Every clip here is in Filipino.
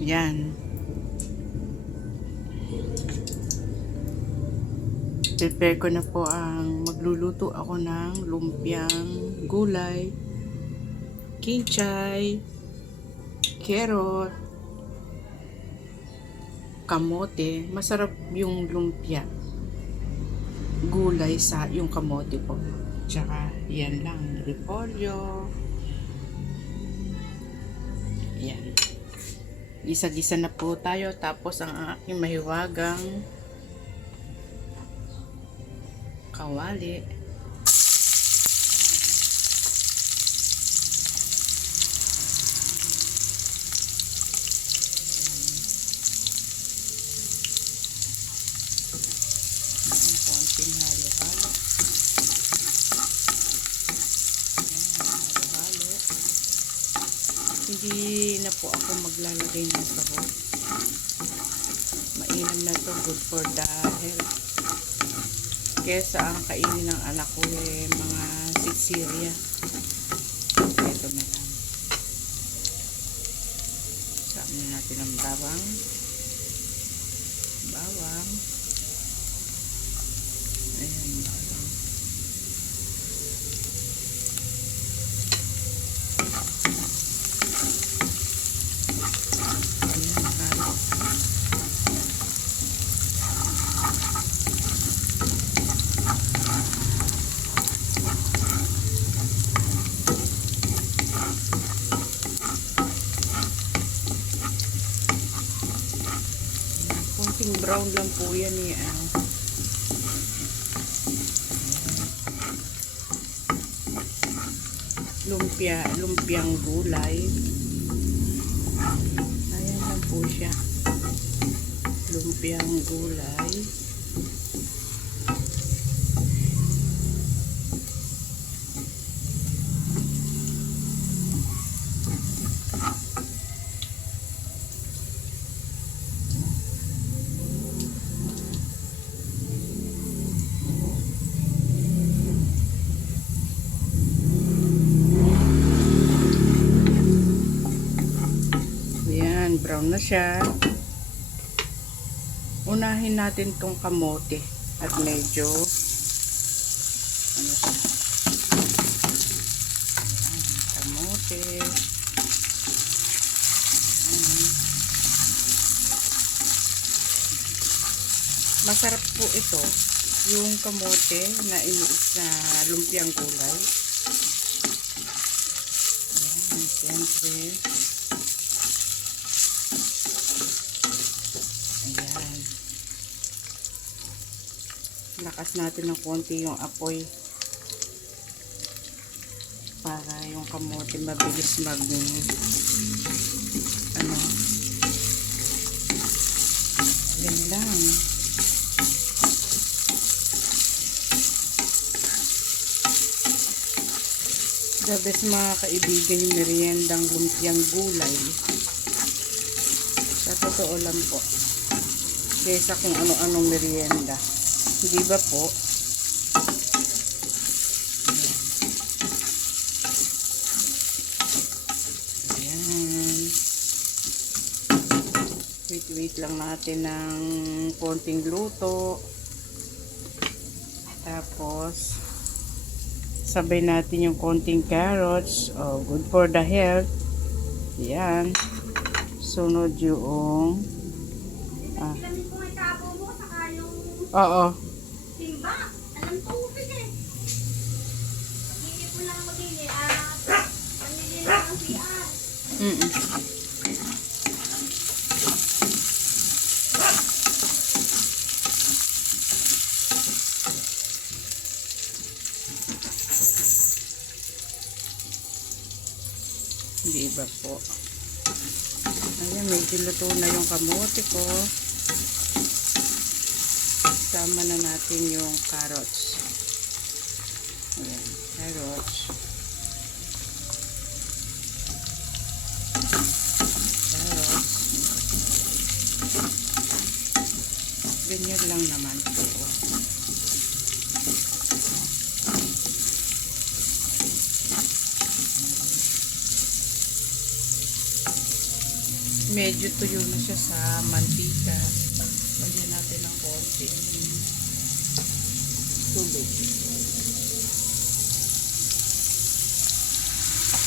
Yan. Prepare ko na po magluluto ako ng lumpiang gulay, kinchay, carrot, kamote. Masarap yung lumpia gulay sa yung kamote po. Tsaka yan lang, repolyo. Yan. Gisa-gisa na po tayo, tapos ang aking mahiwagang kawali. Konting halo-halo. Halo-halo. Hindi na po ako maglalagay ng sahog. Mainam na to, good for the health. Kesa ang kainin ng anak ko mga sitsirya. Ito na lang. Saan natin ang bawang. Bawang. Ayan, bawang. Ayan, carrot. Kunting brown lang po yan lumpiang gulay. Ayan lang po siya. Lumpiang gulay. Brown na siya. Unahin natin tong kamote at medyo ano siya. Kamote. Masarap po ito, yung kamote na iniis na lumpiang gulay. Ayan, siyempre. Ayan. Lakas natin ng konti yung apoy para yung kamote mabilis yan lang. The best mga kaibigan, yung meriendang lumpiang gulay. Sa totoo lang po. Kesa kung ano-anong merienda. Hindi ba po? Ayan. Wait lang natin ng konting luto. Tapos, sabay natin yung konting carrots. Oh, good for the health. Ayan. Sunod yung oo. Timba, alam tubig eh. Hindi po lang mag-ini. Panili lang ang CR. Hindi ba po? Ayan, medyo luto na yung kamote ko. Sama na natin yung carrots. Ayan, carrots. Ganyan lang naman po. medyo tuyo na siya sa mantika. Lagyan natin ng konting tubig.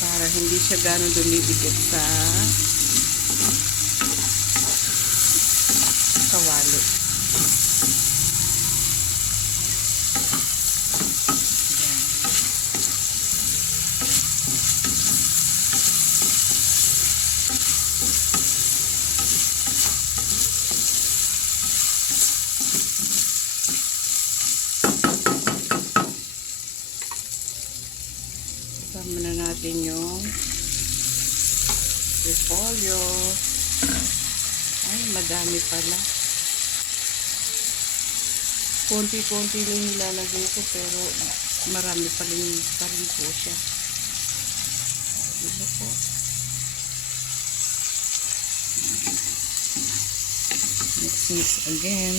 Para hindi siya gano'n dumidikit sa kawali. Yan. Sama na natin yung repolyo. Ay, madami pala. Konti-konti lang nilalagay ko pero marami pa rin po siya. Diba po? Mix again.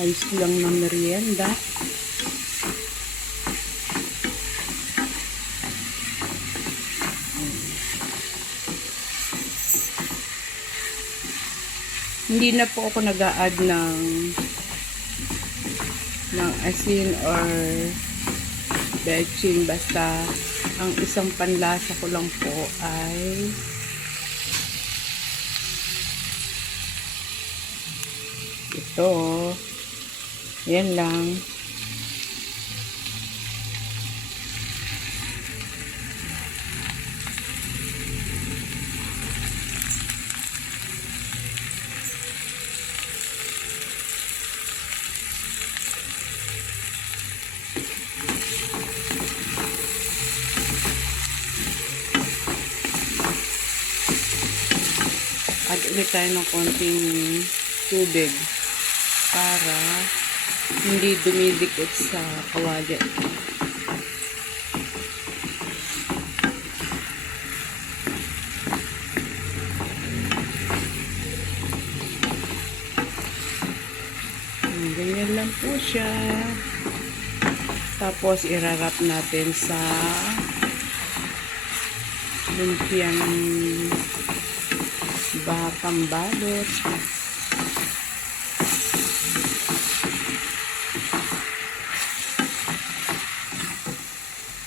Ayos lang na merienda. Hindi na po ako nag-a-add ng asin or betchin. Basta ang isang panlasa ko lang po ay ito. Yan lang. Add ulit tayo ng konting tubig para hindi dumidikit sa kawali. Ganyan lang po siya. Tapos irarap natin sa lumpiang pambalot.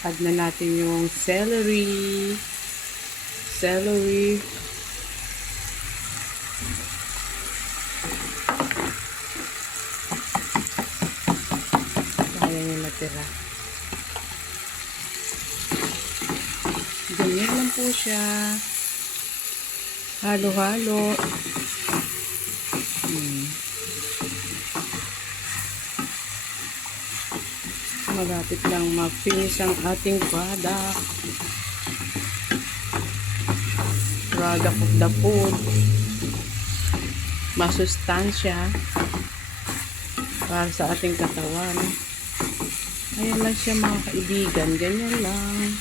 Add na natin yung celery. Sayang yung natira. Ganyan lang po siya. Halo-halo. Malapit lang mag-finish ang ating product of the food. Masustansya para sa ating katawan. Ayan lang siya mga kaibigan. Ganyan lang.